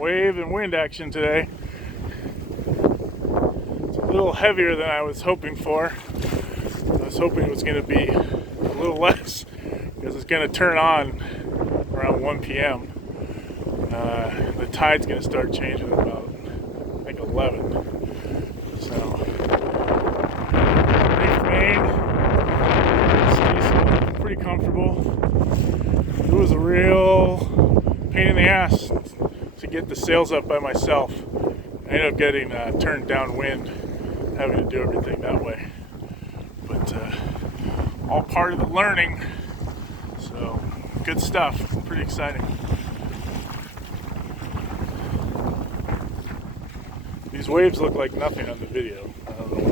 wave and wind action today. It's a little heavier than I was hoping for. I was hoping it was going to be a little less because it's going to turn on around 1 p.m. The tide's going to start changing about, I think, 11. So, Reef Main, pretty comfortable. It was a real pain in the ass to get the sails up by myself. I ended up getting turned downwind, having to do everything that way. But all part of the learning. So good stuff. Pretty exciting. These waves look like nothing on the video. I don't know